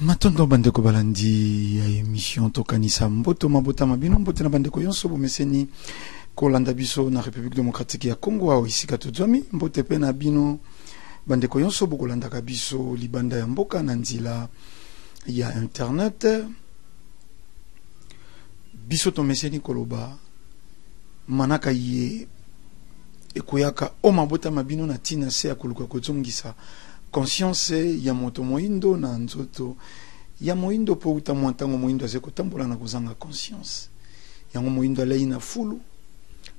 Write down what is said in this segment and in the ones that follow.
Matondo bandeko balandi ya émission tokanisa mboto mabota mabino mbote na bandeko yonso bomeseni kolanda biso na République démocratique ya Congo au isika tozwami mbote pe na bino bandeko yonso bokolanda ka biso libanda ya mboka na nzila ya internet biso tomeseni koloba manaka ye ekoyaka o mabota mabino na tina se akoluka kozongisa conscience ya moto moindo na nzoto ya moindo po uta mwantango moindo azeko tambola na kozanga conscience yango moindo alei na fulu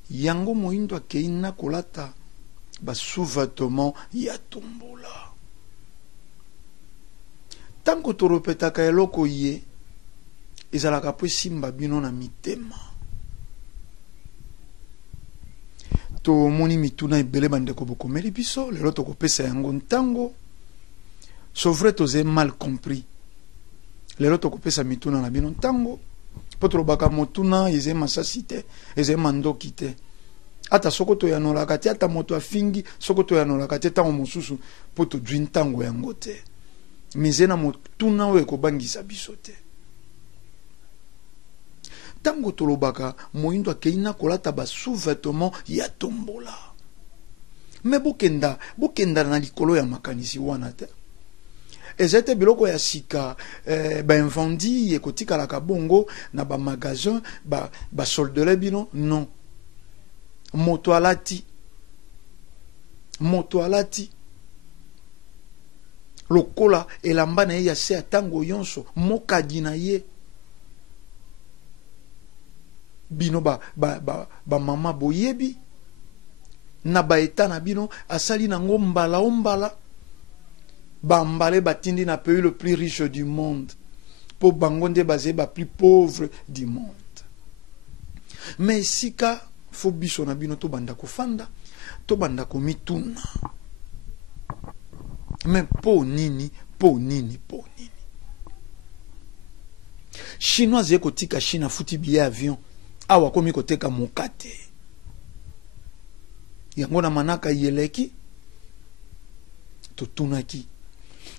yango moindo akeina kolata ba sous-vêtement ya tombola tango toropetaka eloko ye ezalaka po simba bino na mitema to moni mituna ebele bandeko bokomeli biso lelo tokopesa yango ntango so vrai toze mal compris lelo tokopesa mituna na bino ntango po tolobaka motuna eze masasi te eze mandoki te ata soko toyanolaka te ata moto afingi soko toyanolaka te ntango mosusu po tozwi ntango yango te mize na motuna oyo ekobangisa biso te tango tolobaka moindo akeina kolata ba sous-vêtement ya tombola me bokenda na likolo ya makanisi wana te ezete biloko ya sika ba invendi ekotikalaka bongo na ba magasin ba soldele bino non moto alati lokola elamba na ye ya se atango yonso mokadi na ye bino ba mama boyebi na ba eta na bino asali nango mbala ba mbale batindi na pays le plus riche du monde po bango nde bazé ba plus pauvre du monde mais sika fo biso na bino to banda kofanda to banda komituna mais po nini chinois zeko tika china futi billet avion awa komi koteka mokate yango na manaka yeleki totunaki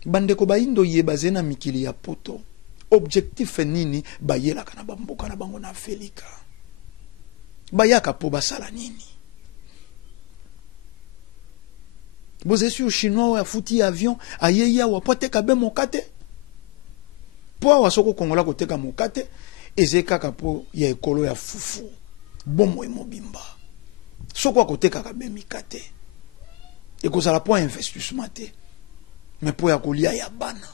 bandeko baindo yebaze na mikili ya poto objectif nini bayelaka na bamboka na bango na Afrika bayaka po basala nini bozesi o chinois ya futi avion ayeya wa poteka be mokate po awa soko kongola koteka mokate ezekaka po ya ekolo ya fufu bomo emobimba soko akoteka ka be mikate ekozala po investissement te mais po ya kolia ya bana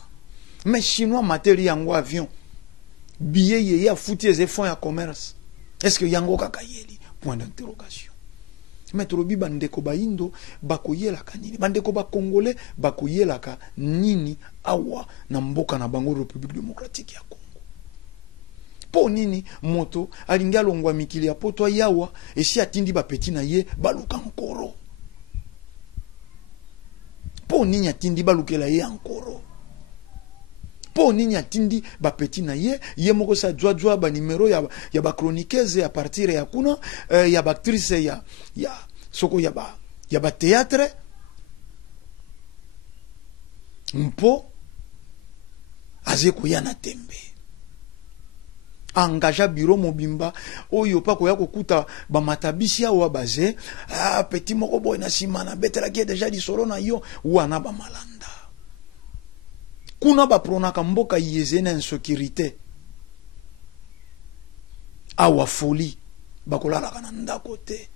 mais chinois materi yango avion billet ye ya futi eze fonds ya commerce est-ce que yango kaka yeli point d'interrogation mais tolobi bandeko baindo bakoyelaka nini bandeko ba congolais bakoyelaka nini awa na mboka na bango République démocratique ya Congo po nini moto alinga longwa mikili ya poto yawa esi atindi ba petit na ye baluka nkoro po nini atindi balukela ye nkoro po nini atindi ba petit na ye moko sa jwa ba numero ya ba chroniqueuse à partir ya kuna ya ba actrice ya soko ya ba théâtre mpo azeko yana tembe engaja bureau mobimba oyo pa koya kokuta ba matabisi awa baze petit moko boy na simana betela ki déjà di solo na yo wana ba malanda kuna ba pronaka mboka yeze na insécurité awa folie bakolala kana ndako te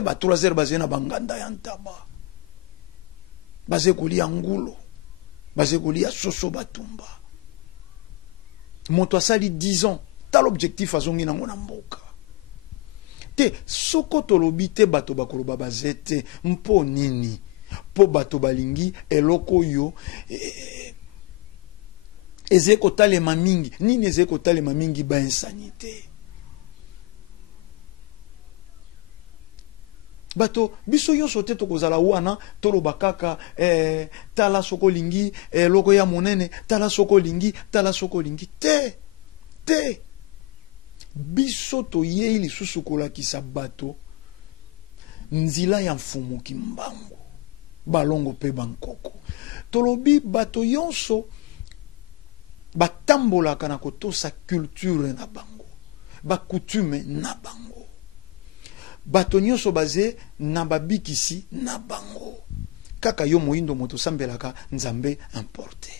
ba 3 heures baze na banganda ya ntaba baze kolia ngulo baze kolia soso batumba moto asali 10 ans tal objectif azongi nango na mboka te soko tolobi te bato bakoloba bazete mpo nini po bato balingi eloko yo ezeko talema mingi nini ezeko talema mingi ba insanité bato biso yo sote to kozala wana toloba kaka tala soko lingi eloko ya monene tala soko lingi te biso to ye ili susukola kisa bato nzila ya mfumu kimbango balongo pe bankoko tolobi bato yonso batambolaka na kotosa culture na bango, coutume na bango, bato nyonso baze na babikisi na bango. Kaka yo moindo moto sambelaka nzambe importe.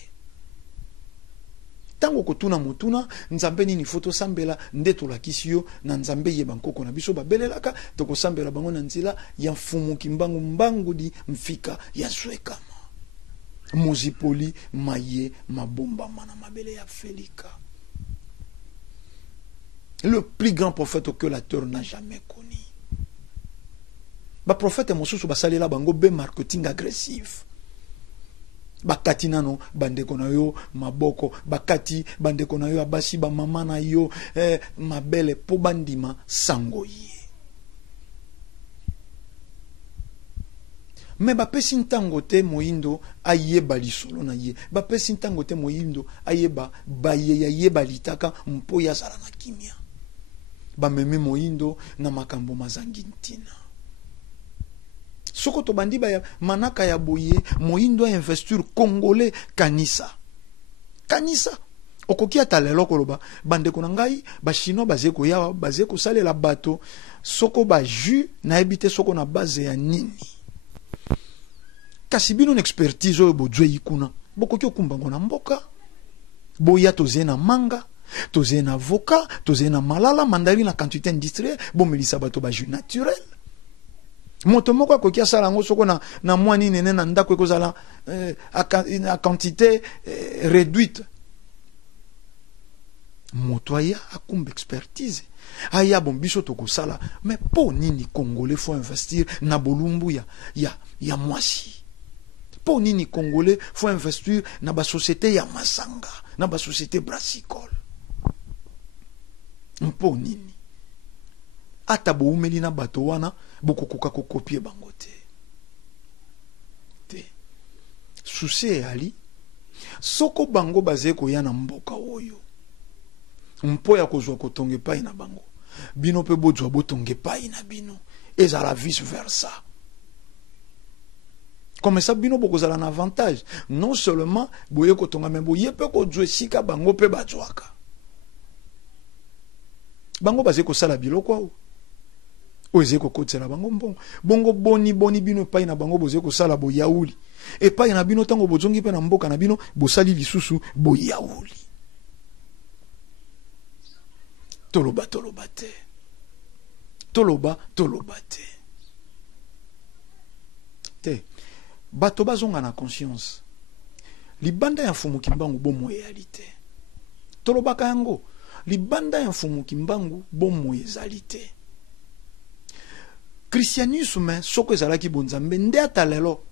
Tango kotuna motuna nzambe nini foto sambela nde tolakisi yo na nzambe ye bankoko na biso babelelaka toko sambela bango na nzela ya mfumu kimbangu mbangu di mfika ya swekama. Mozipoli maye mabomba mana mabele ya felika. Le plus grand prophète que la terre n'a jamais connu. Ba prophète mosusu basalela bango be marketing agressif. Bakati nano bandeko na yo maboko, bakati bandeko na yo abasi ba mama na yo mabele po bandima sango ye. Me bapesi ntango te moindo ayeba lisolo na ye. Bapesi ntango te moindo ayeba baye ya yeba litaka mpo ya zala na kimia. Ba meme moindo na makambo mazangi ntina. Soko to bandi ba ya manaka ya boye moindo ya investir congolais kanisa. Kanisa okoki atalelo koloba bandeko na ngai ba chinois bazeko ya bazeko salela bato soko ba jus na ebite soko na base ya nini. Kasi bino na expertise oyo bojwe yikuna bokoki okumbango na mboka boya toze na manga toze na avocat toze na malala mandarine na quantité industrielle bomelisa bato ba jus naturel moto moko akoki asala ngo soko na mwani nene na ndako ekozala a quantité réduite moto aya akumba expertise aya bon biso tokosala mais po nini congolais faut investir na bolumbu ya mwasi. Po nini congolais faut investir na ba société ya masanga, na ba société brassicole. Po nini ata bo umeli na bato wana bokokoka ko copier bango te. Susi ali soko bango bazeko ya na mboka oyo. Mpo ya kozwa kotonge pai na bango. Bino pe bozwa botonge pai na bino. Ezala vice versa. Comme ça, bino bokozala un avantage. Non seulement, boye kotonga mais boye pe kozwe sika bango pe batwaka. Bango baze ko sala biloko o. Oze ko kotsela bango mbongo. Bongo boni bino pai na bango boze ko sala bo yauli. E pai na bino tango bozongi pe na mboka na bino bosali lisusu bo yauli. Toloba te. Toloba te. Te. Bato bazonga na conscience. Libanda ya mfumu kimbangu bomo realite. Tolobaka yango. Libanda ya mfumu kimbangu bomo ezalite. Christianisme soko ezalaki bonzambe nde atalelo.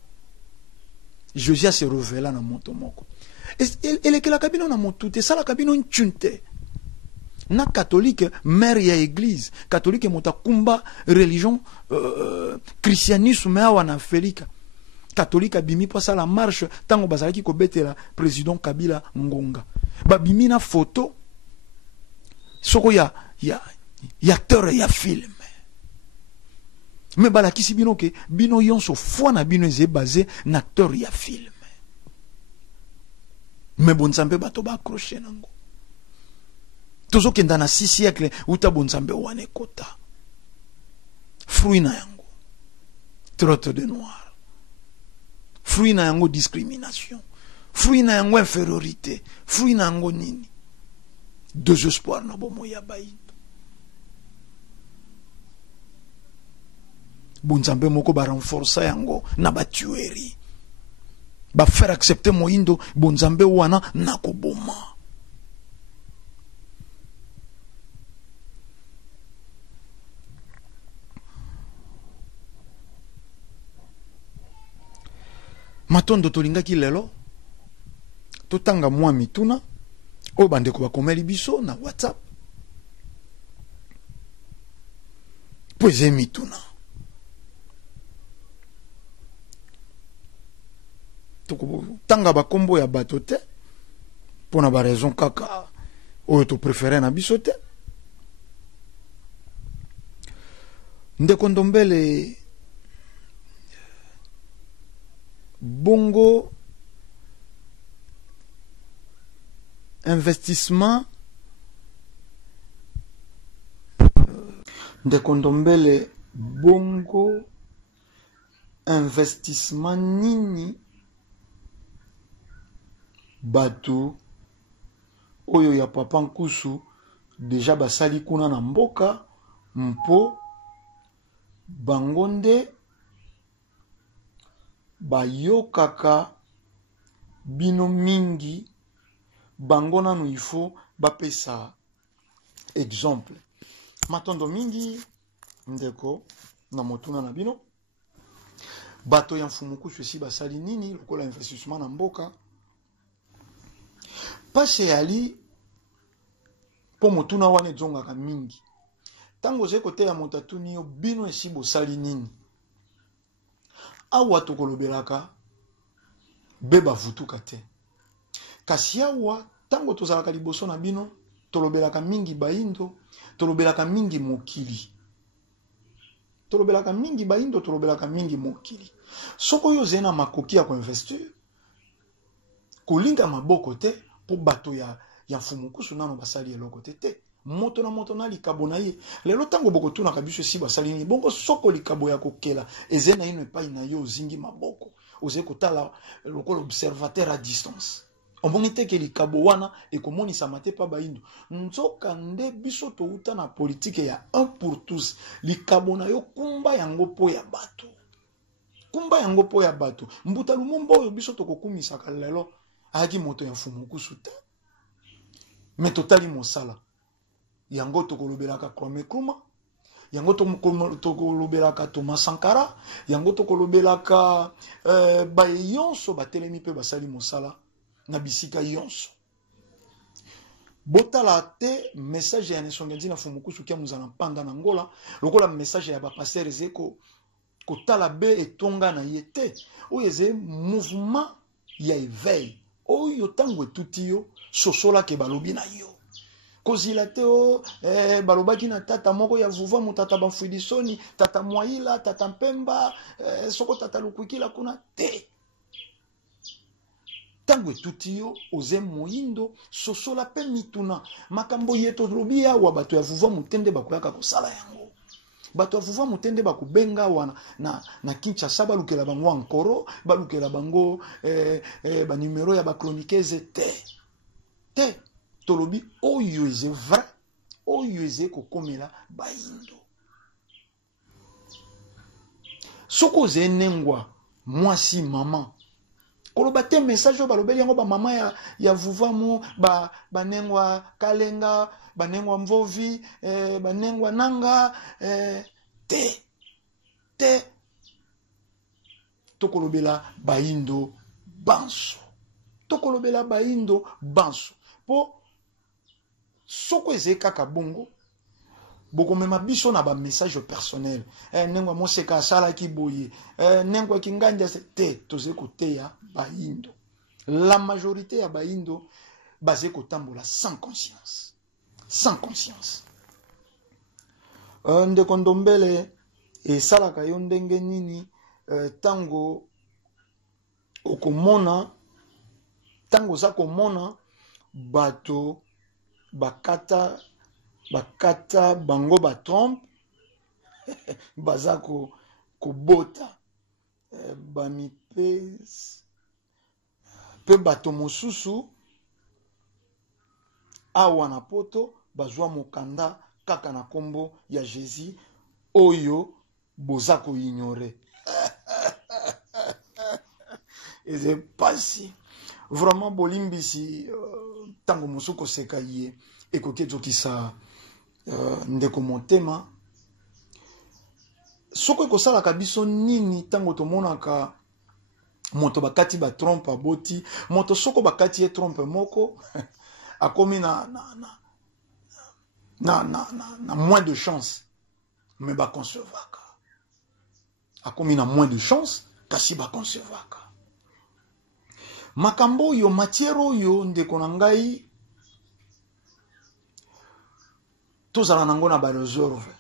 Josia se revela na moto moko. Elekela kabino na motu te sala kabino nchunte. Na catholique mère ya église catholique mota kumba religion christianisme awa na Afrika catholique abimi pasa la marche tango bazalaki ko betela président Kabila ngonga babimi na photo soko ya acteur ya film mais balakisi bino ke bino yonso foi na bino eze basé na acteur ya film mais bonzambe bato ba accrocher nango tozo kenda na 6 siècle uta bonzambe wane kota fruit na yango trotte de noir fruit na yango discrimination fruit na yango infériorité fruit na yango nini désespoir na bomo ya baito bonzambe moko ba renforcer yango na ba tuerie ba faire accepter moindo bonzambe wana na koboma. Matondo tolingaki lelo totanga mwa mituna o bandeko bakomeli biso na WhatsApp poze mituna tanga bakombo ya bato te pona ba raison kaka oyo to préféré na biso te ndeko Ndombele bongo investissement de Kondombele bongo investissement nini bato oyo ya papa Nkusu deja basali kuna na mboka mpo bangonde bayokaka bino mingi bango nanu ifo bapesa exemple matondo mingi ndeko na motuna na bino bato ya mfumu Nkusu esi basali nini lokola investissement na mboka pase yali po motuna wana ezongaka mingi tango ze kote ya motatuni yo bino esi bosali nini awa tokolobelaka beba vutuka te kasi awa tango tozalaka liboso na bino tolobelaka mingi baindo tolobelaka mingi mokili tolobelaka mingi baindo tolobelaka mingi mokili soko yo zena makoki ya koinvestir kolinga maboko te po bato ya mfumu Nkusu nano basali eloko te moto na likabo na ye lelo tango bokotuna kabiso esi basali ni bongo soko likabo ya kokela ezena ino epai na yo zingi maboko oze kotala lokola observateur à distance omongi te ke likabo wana ekomonisa te pa baindo nzoka nde biso touta na politique ya un pour tous likabo na yo kumba yango po ya bato mbuta lumumba oyo biso tokokumisaka lelo ayaki moto ya mfumu Nkusu te me totali mosala yango tokolobelaka Kwame Nkrumah yango tokolobelaka Thomas Sankara yango tokolobelaka baye yonso batelemi pe basali mosala na bisika yonso botala te message ya Nesongenzi na mfumu Nkusu kia muzana panda na Ngola lokola message ya bapasteur ezeko kotala be etonga na yete oyo eze mouvement ya éveil oyo tango etuti yo sosola ke balobi na yo kozila te o balobaki na tata moko ya vuva mutata bamfuidisoni tata Mwaila tata Mpemba soko tata Lukwikila kuna te tango etuti yo oze moindo sosola pe mituna makambo yeto lobi awa bato ya vuva mutende bakoyaka kosala yango bato ya vuva mutende bakubenga wana na Kinshasa balukela bango ankoro balukela bango ba numero ya ba chroniqueuse te tolobi oyo eze vrai oyo eze kokomela baindo soko ze nengwa mwasi mama koloba te message oyo balobeli yango bamama ya vuvamo banengwa Kalenga banengwa Mvovi banengwa nanga te tokolobela baindo banso po soko eze kaka bongo bokomema biso na ba message personnel nengwa moseka asalaki boye nengwa kinganja te toze koteya baindo la majorité ya baindo baze kotambola sans conscience ndeko Ndombele esalaka yo ndenge nini tango okomona tango za komona bato bakata bango ba Trump baza kobota bamipesi pe bato mosusu awa na poto bazwa mokanda kaka na kombo ya Jésus oyo boza ko ignore eze pasi vraiment bolimbisi tango mosuko seka ye ekoki ezokisa ndeko motema soko ekosalaka biso nini tango tomonaka moto bakati ba Trump aboti moto soko bakati ye Trump moko akomi na moins de chance mais ba concevaka akomi na moins de chance kasi ba concevaka makambo yo matière oyo ndeko na ngai tozala nango na ba reserve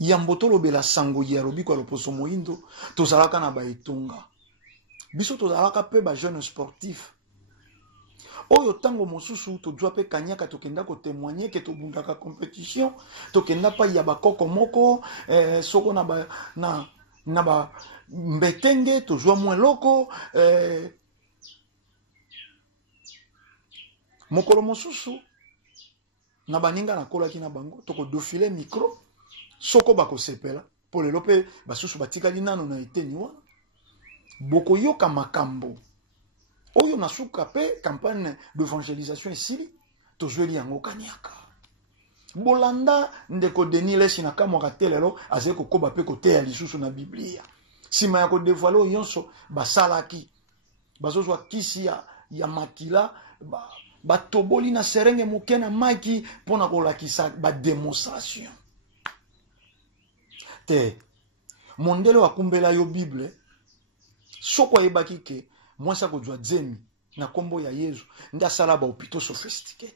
yambo tolobela sango ya lobiko ya loposo moindo tozalaka na ba etonga biso tozalaka pe ba jeune sportif Oyo tango mosusu to doit pe kanyaka to kenda ko témoigner que to bundaka compétition to kenda pa ya bakoko moko soko na ba na ba mbetenge to joa moins loko mokolo mosusu na baninga na kola ki na bango to ko défiler micro soko bako sepela pour le lope basusu batikali nano na eteni wana boko yoka makambo oyo nasuka pe campagne d'évangélisation esili to joueli yango kaniaka bolanda ndeko denile sinaka mo katelelo azeko koba pe kote ya lisusu na biblia sima ya ko dévoiler yonso basalaki bazozwa kisi ya makila batoboli na serenge mokena maki pona kolakisa ba démonstration te mondelo akumbela yo bible soko yebaki ke mwasa kujwa dzemi na kombo ya Yesu nda sala ba hôpitaux sophistiqués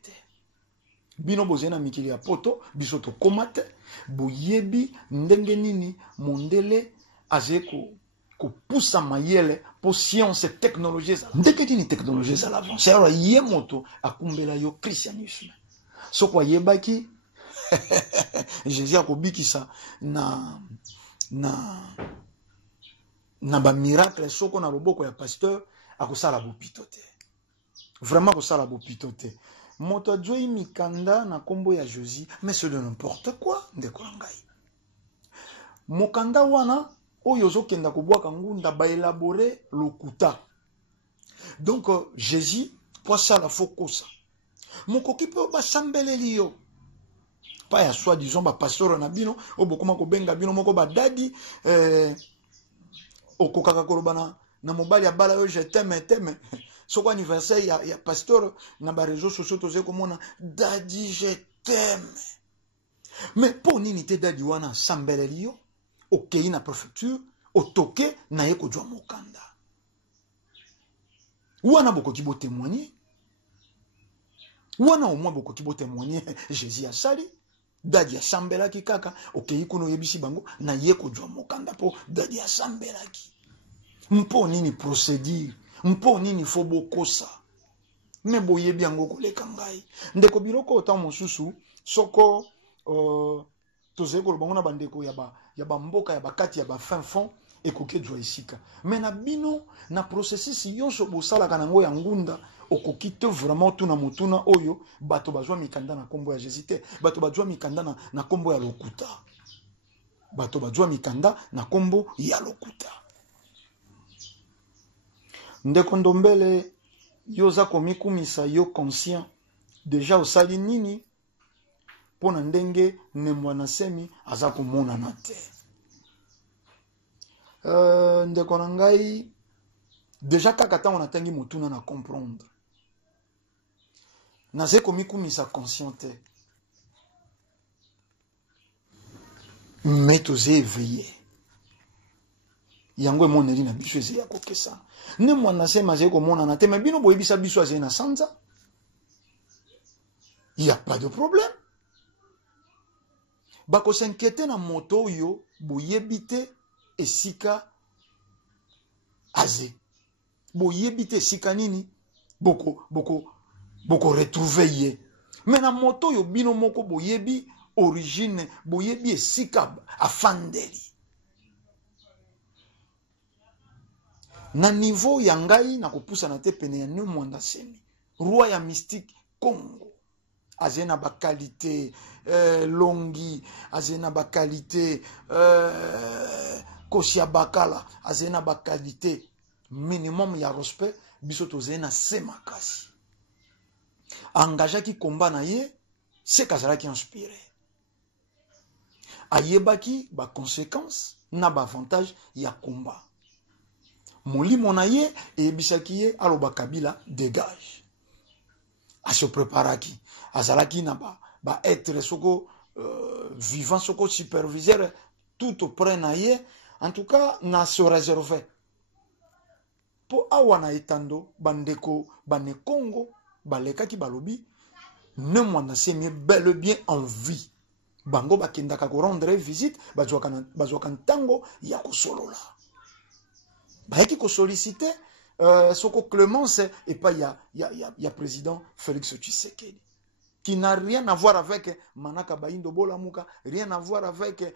bino bozena mikili ya poto biso to komate boyebi ndenge nini mondele azeko ko poussa mayele po science et technologie za ndenge nini technologie za l'avance alors yemoto akumbela yo christianisme soko yebaki Jésus akobikisa na ba miracle soko na loboko ya pasteur akosala bopito te vraiment akosala bopito te moto adjoi mikanda na kombo ya Jésus mais c'est de n'importe quoi ndeko ngai mokanda wana oyo zokenda kobwaka ngunda ba élaborer lokuta donc Jésus pour ça la fokosa mokoki pe ba sambeleli yo pas ya soi disons ba pasteur na bino obokoma ko benga bino moko ba dadi okokaka kolobana na mobali ya bala yo je t'aime soko anniversaire ya pasteur na ba réseaux sociaux toze komona dadi je t'aime mais pour nini te dadi wana sambeleli yo okei na préfecture otoke na ye kojwa mokanda wana bokoki bo témoigner wana au moins bokoki bo témoigner Jésus a sali dadi ya sambelaki kaka okei kuno yebisi bango na ye kojwa mokanda po dadi ya sambelaki mpo nini procédure mpo nini fo bokosa me boyebi yango koleka ngai ndeko biloko ota mosusu soko tozali koloba ngo na bandeko ya bamboka ya bakati ya fin fond ekoki jwa esika me na bino na processus yonso bosalaka nango ya ngunda okoki te vraiment tuna motuna oyo bato bazwa mikanda na kombo ya Jésus te bato bazwa mikanda na kombo ya lokuta bato bazwa mikanda na kombo ya lokuta ndeko ndombele yoza komikumisa yo conscient déjà osali nini pona ndenge nemwana semi aza komona na te ndeko na ngai déjà kaka tango natangi motuna na comprendre naze komikumisa conscient te mais toze éveillé yango emoneli na biso eze ya kokesa ne mwana sema azali komona na te mais bino boyebisa biso azali na sanza il y a pas de problème bako s'inquiéter na moto oyo boyebi te esika aze boyebi te esika nini boko retrouver ye mais na moto oyo bino moko boyebi origine boyebi esika afandeli na niveau ya ngai na kopusa na te pene ya ne mwanda semi roi ya mystique Congo azena ba qualité longi azena ba qualité kosia bakala azena ba qualité minimum ya respect biso tozena semakasi engagé ki combat na ye c'est kazala ki inspiré ayebaki ba conséquences na ba avantage ya combat molimo na ye eyebisaki ye aloba Kabila dégage se préparaki azalaki na ba être soko vivant soko superviseur tout auprès na ye en tout cas na se réserver po awa na etando bandeko bane Congo balekaki balobi ne mwana semi bel et bien en vie bango bakendaka ko rendre visite bazwaka ntango ya kosolola bayaki ko solliciter Soko Clémence, et pas il y a président Félix Tshisekedi, qui n'a rien à voir avec Manaka Baindo Bolamuka, rien à voir avec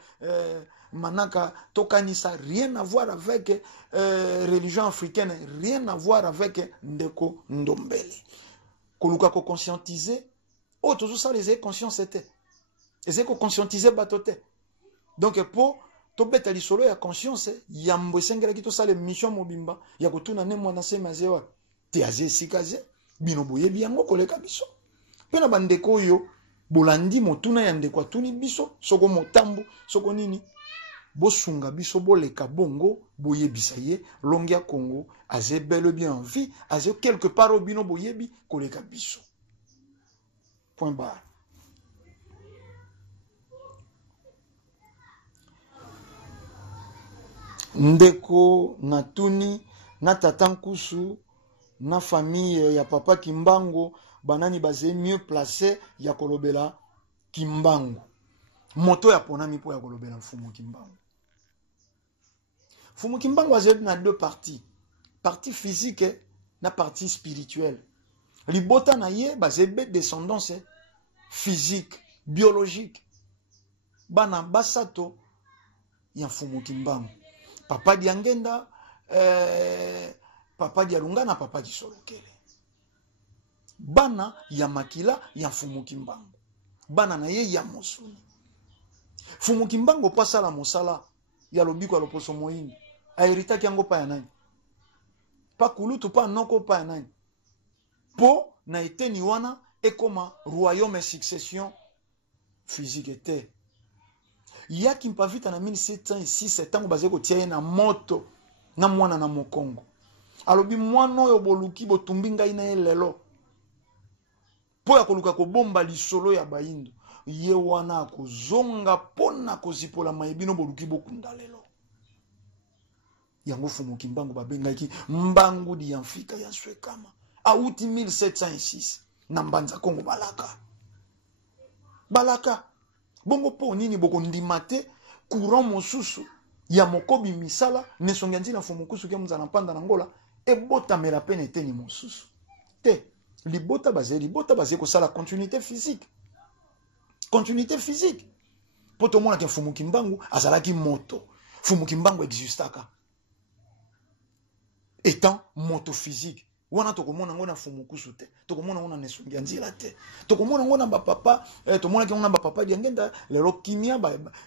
Manaka Tokanisa, rien à voir avec religion africaine, rien à voir avec Ndeko Ndombele. Koluka ko conscientiser, oh, tout ça les conscience était. Les conscientiser batote. Donc pour to beta lisolo ya conscience ya mbosengela kito sale mission mobimba ya kutuna ne mwana se mazewa ti aze sikaze bino boye biango koleka biso pena bandeko yo bolandi motuna ya ndeko atuni biso soko motambu soko nini bosunga biso boleka bongo boye bisaye longia Congo aze bel bien en vie aze quelque part au bino boyebi koleka biso point barre. Ndeko natuni na tatankusu na famille ya papa Kimbango banani baze mieux placé ya kolobela Kimbango moto ya ponami po ya kolobela Fumu Kimbango. Fumu Kimbango aze na deux parties, partie physique na partie spirituelle. Libota na ye baze be descendance physique biologique bana basato ya Fumu Kimbango. Papa Diangenda, papa Dialunga na papa Disolokele. Bana ya makila ya Fumu Kimbango. Bana na ye ya mosuni. Fumu Kimbango pasa la mosala ya lobiko aloposo moini. Aerita kiango pa ya nani. Pa kulutu pa noko pa ya nani. Po na eteni wana ekoma royaume succession physique était. Ya kimpavita na 1706 tango bazeko tia na moto na mwana na mokongo alobi mwana oyo boluki botumbinga ina elelo po ya koluka kobomba lisolo ya baindo ye wana akozonga pona kozipola maibino boluki bokunda lelo yango Fumu Kimbango babengaki mbangu di Afrika ya swekama auti 1706 na mbanza Kongo balaka bongo po nini boko ndimate courant mosusu ya mokobi misala nesonganzi na fumukusu ke muzana panda na ngola e bota mela pene teni mosusu te libota baze ko sala continuité physique poto mona ke Fumu Kimbangu azalaki moto Fumu Kimbangu existaka étant moto physique wana tokomona ngona Fumukusu te tokomona ngona nesongi nzila te tokomona ngona ba papa tomona ke ngona ba papa diangenda lero kimia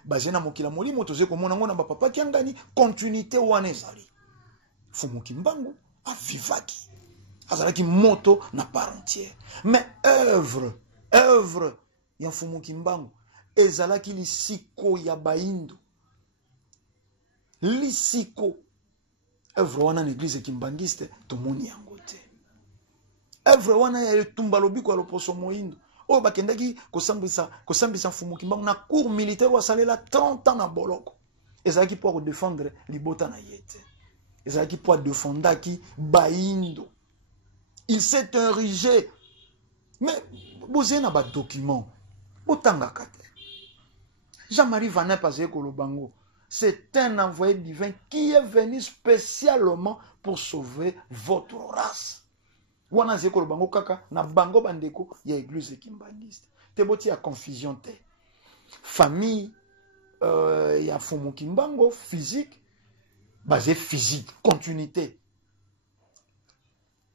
bazena mokila molimo toze komona ngona ba papa kiangani continuité wana ezali Fumu Kimbangu avivaki azalaki moto na part entière mais œuvre ya Fumu Kimbangu ezalaki lisiko ya baindo lisiko œuvre wana na église kimbangiste tomoni yango te œuvre wana ya tumba lobiko ya loposo moindo o bakendaki kosambisa Fumu Kimbangu na cour militaire wa salela 30 ans na boloko ezalaki pour défendre libota na yete ezalaki pour défendaki baindo il s'est érigé mais bozena ba document botanga kate Jean-Marie Vanin Pazé Kolobango. C'est un envoyé divin qui est venu spécialement pour sauver votre race. Wana zeko bango kaka na bango bandeko ya église kimbangiste. Te boti ya confusion te. Famille ya Fumu Kimbango physique basé physique, continuité.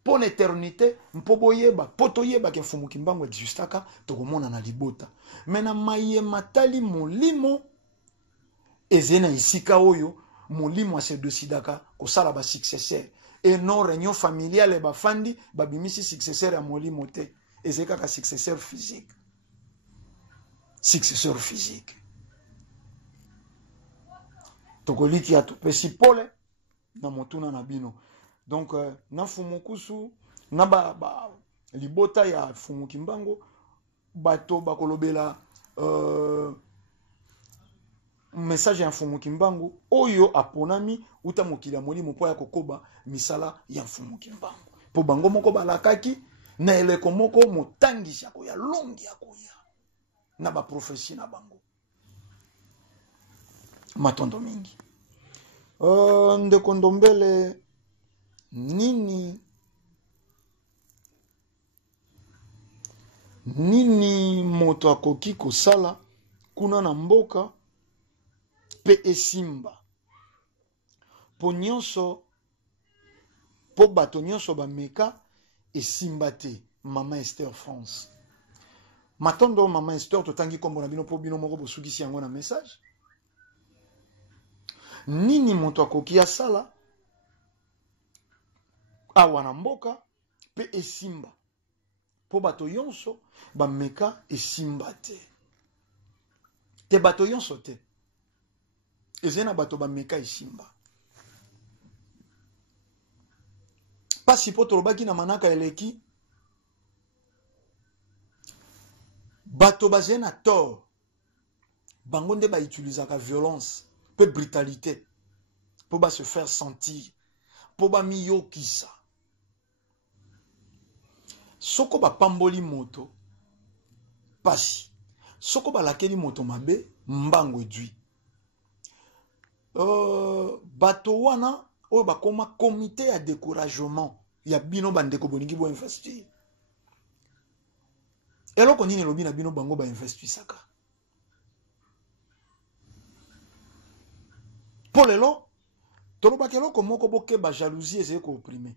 Pour l'éternité, mpoboyeba, potoyeba ke Fumu Kimbango existaka tokomona na libota. Mena maye matali molimo ezena isika oyo molimo ase dosidaka kosala ba successeur et non réunion familiale ba fandi ba bimisi successeur ya molimo te ezeka ka successeur physique tokoliki atu pesi pole na motuna na bino donc na Fumukusu na ba libota ya Fumu Kimbango bato bakolobela message ya Fumu Kimbangu oyo aponami uta mokili ya molimo po ya kokoba misala ya Fumu Kimbangu po bango moko balakaki na eleko moko motangisha ko ya longi ya koya na ba prophétie na bango matondo mingi ndeko Ndombele nini moto akoki kosala kuna na mboka pe esimba po nyonso po bato nyonso bameka esimba te. Mama Esther France matondo Mama Esther totangi kombo na bino po bino moko bosukisi yango na message. Nini moto akoki asala awa na mboka pe esimba po bato yonso bameka esimba te. Te bato yonso te, ezena bato bameka esimba. Pasi po tolobaki na manaka eleki bato bazena tort bango nde ba utilisaka violence pe brutalité po ba se faire sentir po ba miyokisa. Soko ba pamboli moto pasi, soko ba lakeli moto mabe mbango edui. Bato wana oyo bakoma comité ya découragement ya bino bandeko boningi bo investir. Eloko nini lobi na bino bango ba investir saka. Pour lelo tolobaki eloko moko boke ba jalousie ezali ko opprimer.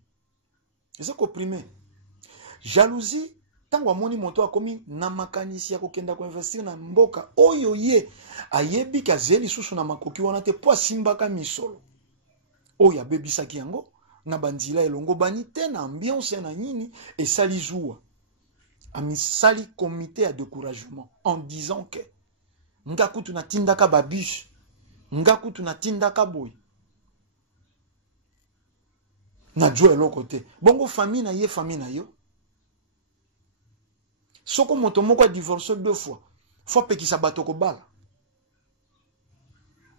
Ezali ko opprimer. Jalousie tango amoni moto akomi na makanisi ya kokenda ko investir na mboka oyo ye ayebi ka zeli susu na makoki wana te po asimbaka misolo oyo abebisaki yango na bandila elongo bani te na ambiance na nini esali zuwa amisali comité ya découragement en disant que ngakutu na tindaka babus ngakutu na tindaka boy na jo eloko te bongo famille na ye famille na yo. Soko moto moko a divorcé 2 fois. Faut pekisa bato ko bala.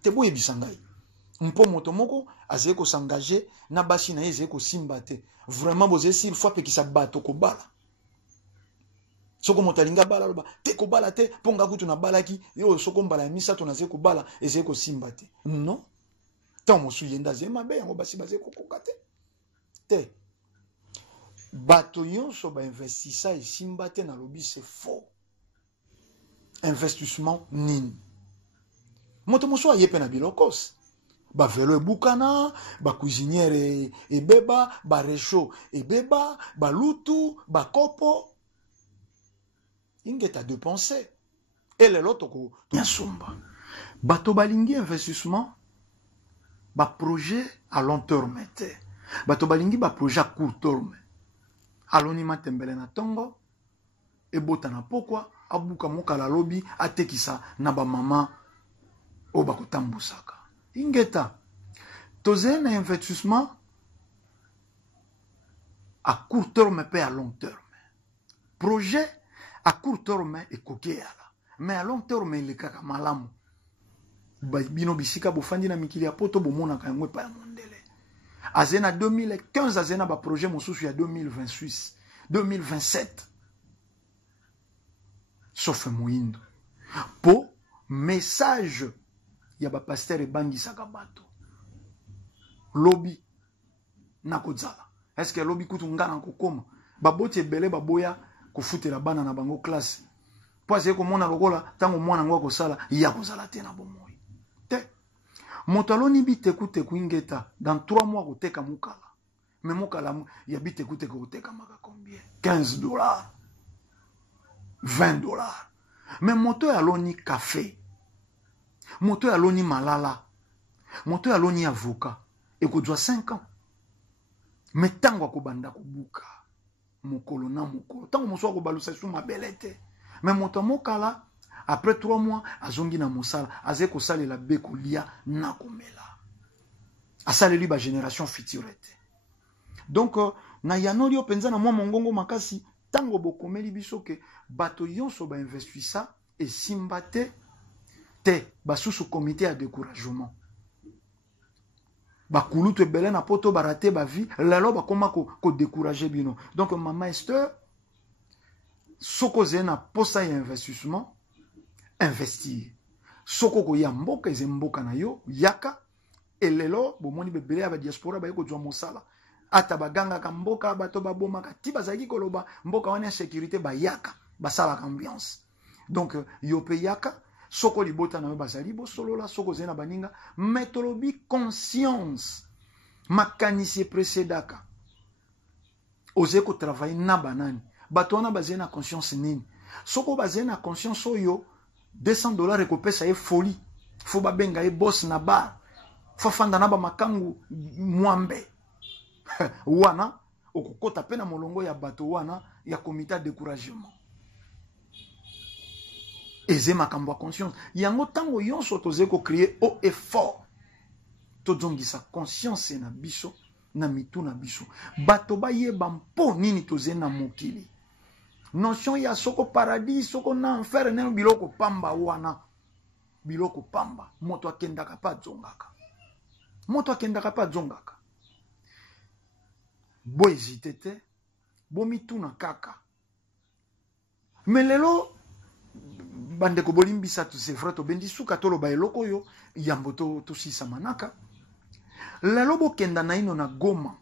Te boye bisangai. Mpo moto moko azeko s'engager na basi na yeze ko simba te. Vraiment boze s'il faut pekisa bato ko bala. Soko moto alinga bala loba te ko bala te ponga kutu na balaki yo soko mbala misa to na zeko bala ezeko simba te. Non. Tant mo suyenda zema be yango basi bazeko kokate. Te. Bato yonso ba investissa et simbate na lobby c'est faux. Investissement nini. Moto moso ayepe na bilokos. Ba velo e bukana, ba cuisinière e beba, ba recho e beba, ba lutu, ba kopo. Ingeta de penser. Et le loto ko nyasumba. Bato balingi investissement ba projet à long terme te. Bato balingi ba projet à court terme. Aloni matembele na tongo ebota na pokwa abuka moka la lobby atekisa na ba mama o bakotambusaka ingeta toze na investissement à court terme pe à long terme. Projet à court terme e kokeala mais à long terme il kaka malamu bino bisika bofandi na mikili ya poto bomona ka ngwe pa ya mondele. Azena 2015, azena ba projet mosusu ya 2026, 2027. Sauf Moindo. Po message ya ba pasteur e bangi sakabato. Lobby na kozala. Est-ce que lobby kutu ngana kokoma? Baboti ebele baboya kofutela bana na bango classe. Po azeko mona lokola tango mwana ngwa kosala ya kozala te na bomoi. Te. Motaloni biteku teku ingeta dans 3 mois koteka mukala. Mais mukala ya biteku teku koteka maka combien? 15 $, 20 $. Mais moto ya loni café. Moto ya loni malala. Moto ya loni avocat. Et ko doit 5 ans. Mais tango ko banda ko buka. Mokolo na mokolo. Tango moso ko balusa su mabelete. Mais moto mokala après 3 mois, azongi na mosala, azeko sale la beko lia na komela. Asale li ba génération futurete. Donc na yanoli openza na mwa mongongo makasi tango bokomeli biso ke bato yonso ba investissa et simbate te basusu comité à découragement. Ba kulutu ebele na poto barate ba vie, lelo ba koma ko décourager bino. Donc Mama Esther soko zena posa ya investissement investir. Soko ko ya mboka ezemboka na yo yaka elelo bomoni bebele ya ba diaspora ba yeko jwa mosala ata baganga ka mboka bato babomaka ti bazalaki koloba mboka wana sécurité bayaka basalaka ambiance donc yo pe yaka soko libota na yo bazali bosolola soko zena baninga mais tolobi conscience makanisi précédaka oze ko travailler na banani bato wana bazali na conscience nini soko bazali na conscience oyo $200 ekopesa ye folie fo babenga ye boss na bar fo fanda na ba makangu mwambe wana okokota pe na molongo ya bato wana ya comité de découragement eze makambo ya conscience yango tango yonso toze ko créer au effort tozongisa conscience na biso na mitu na biso bato bayeba mpo nini toze na mokili notion ya soko paradis soko na enfer ne biloko pamba wana biloko pamba moto akendaka pa zongaka bo hésité te bo mituna kaka melelo bandeko bolimbisa tu c'est vrai to bendi suka to loba eloko yo yambo to sisa manaka lelo bokenda na ino na Goma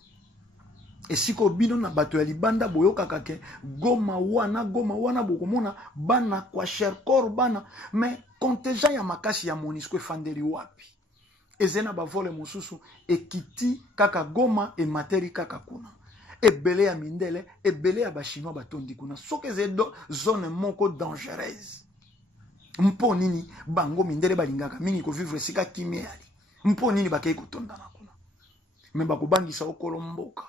esiko bino na bato ya libanda boyokaka ke Goma wana bokomona bana kwa Cherkor bana mais contingent ya makasi ya MONUSCO efandeli wapi ezena bavole mosusu ekiti kaka Goma e materi kaka kuna ebele ya mindele ebele ya bachinois batondi kuna soki ezedo zone moko dangereuse mpo nini bango mindele balingaka mingi kovivre sika kimiali mpo nini bakei kotondana kuna me bakobangisa okolo mboka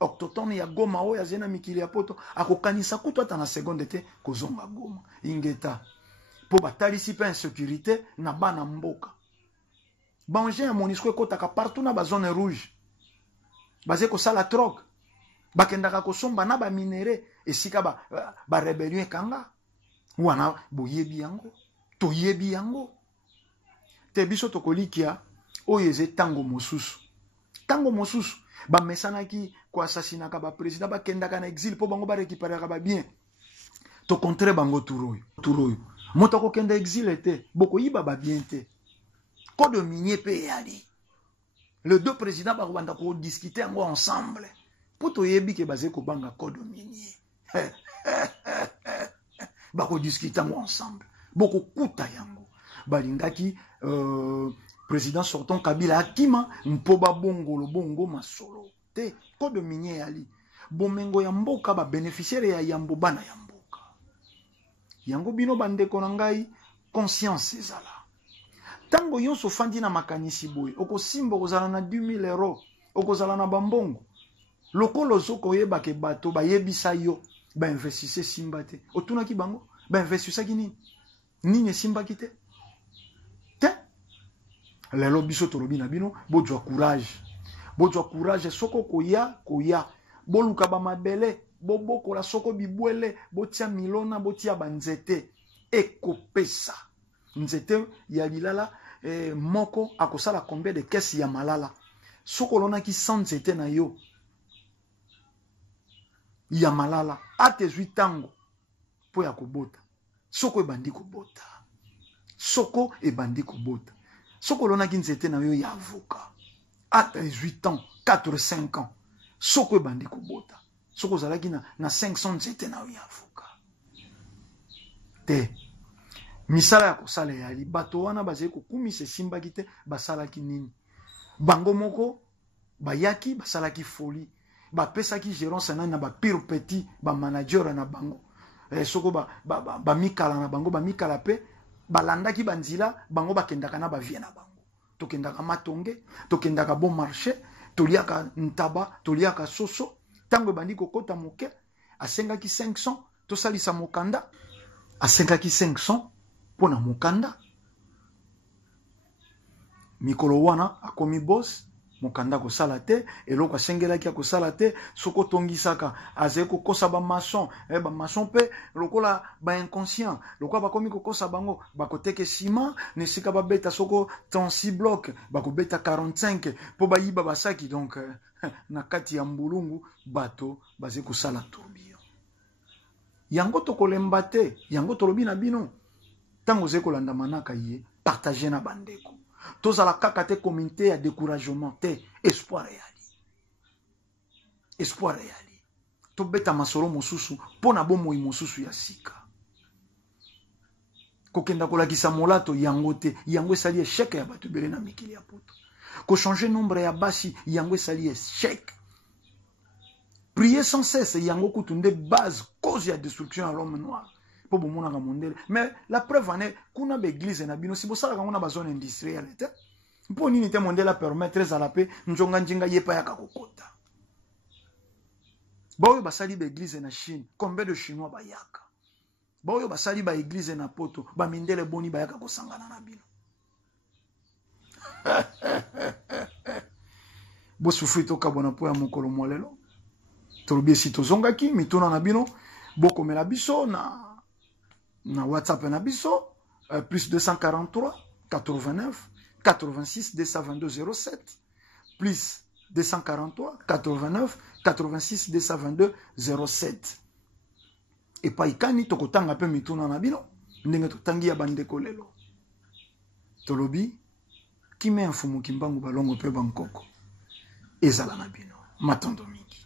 octotone ya Goma oyo azena mikili ya poto akokanisa kutu ata na seconde te kozonga Goma ingeta po batalisi pe insécurité na bana mboka banje ya MONUSCO ekotaka partout na bazone rouge baze kosala troc bakendaka kosomba na baminere esika ba rebellion ekanga wana boyebi yango toyebi yango te biso tokolikia oyo eze tango mosusu bamesanaki koasasinaka baprésident bakendaka na exil po bango barekiparaka babien tokontre bango turoyo moto akokenda exil te bokoyiba babien te code minier pe eyali les deux présidents bakobanda kodiscute yango ensemble po toyebi ke baze kobanga code minier bakodiscute yango ensemble bokokuta yango balingaki président sortant Kabila akima mpoba bongo masolo te code minier yali bomengo ya mboka ba bénéficiaire ya yambo bana ya mboka yango bino bandeko na ngai conscience ezala tango yonso fandi na makanisi boye okosimba kozala na 2000 euros okozala na bambongo lokolo zoko yeba ke bato bayebisa yo ba investisse simba te otunaki bango ba investissaki nini simba kite lelo biso tolobi na bino bojwa courage soko koya boluka ba mabele bobokola soko bibwele botia milona botia banzete ekopesa nzete ya lilala moko akosala combien de caisse ya malala soko lonaki 100 nzete na yo ya malala ate zwi tango po ya kobota soko ebandi kobota soko lonaki nzete na yo ya avoka ata 18 ans 4-5 ans soko ebandi kobota soko zalaki na 500 nzete na yo ya avoka te misala ya kosala yali bato wana bazali kokumisa esimbaki te basalaki nini bango moko bayaki basalaki folie bapesaki gérance nani na bapire petit bamanager na bango soko bamikala na bango bamikala pe balandaki banzila bango bakendaka na bavie na bango tokendaka matonge tokendaka bon marché toliaka ntaba toliaka soso tango ebandi kokota moke asengaki 500 tosalisa mokanda asengaki 500 pona mokanda mikolo wana akomi boss mokanda kosala te eloko asengelaki akosala te soko tongisaka azali kokosa bamason bamason mpe lokola inconscient lokola bakomi kokosa bango bakoteke sima nesika babeta soko 36 bloc bakobeta 45 po bayiba basaki donc na kati ya mbulungu bato bazali kosala tourbillon yango tokolemba te yango tolobi na bino tango ozali kolanda manaka ye partager na bandeko tozala kaka te communauté ya découragement te espoir yali espoir yali tobeta masolo mosusu pona bomoi mosusu ya sika kokenda kolakisa molato yango te yango esali échec ya bato ebele na mikili ya poto kochanger nombre ya basi yango esali échec prier sans cesse yango kutu nde base cause ya destruction ya l'homme noir po bomonaka mondele mais la preuve ane kuna baeglise na bino si bosalaka ngo na bazone industrielle te mpo nini te mondele apermettre ezala mpe nzonga njinga ye pa yaka kokota baoyo basali baeglise na Chine combien de chinois bayaka baoyo basali baeglise na poto bamindele boni bayaka kosangana na bino bosufri tokabwana mpo ya mokolo molelo tolobi esi tozongaki mituna na bino bokomela biso na WhatsApp na biso plus 243 89 86 222 07 plus 243 89 86 222 07 epai kani tokotanga mpe mituna na bino ndenge totangi ya bandeko lelo tolobi kime ya mfumu kimbangu balongo mpe bankoko ezala na bino matondo mingi